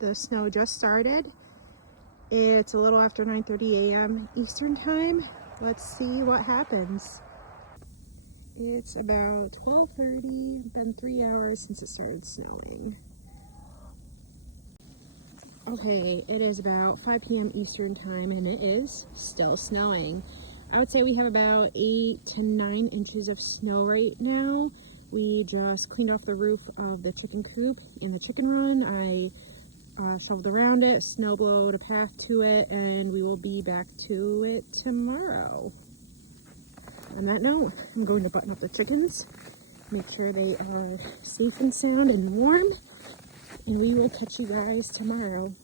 The snow just started. It's a little after 9:30 a.m. Eastern time. Let's see what happens. It's about 12:30, been 3 hours since it started snowing. Okay, it is about 5 p.m. Eastern time and it is still snowing. I would say we have about 8 to 9 inches of snow right now. We just cleaned off the roof of the chicken coop in the chicken run. I shoveled around it, snow blowed a path to it, and we will be back to it tomorrow. On that note, I'm going to button up the chickens, make sure they are safe and sound and warm, and we will catch you guys tomorrow.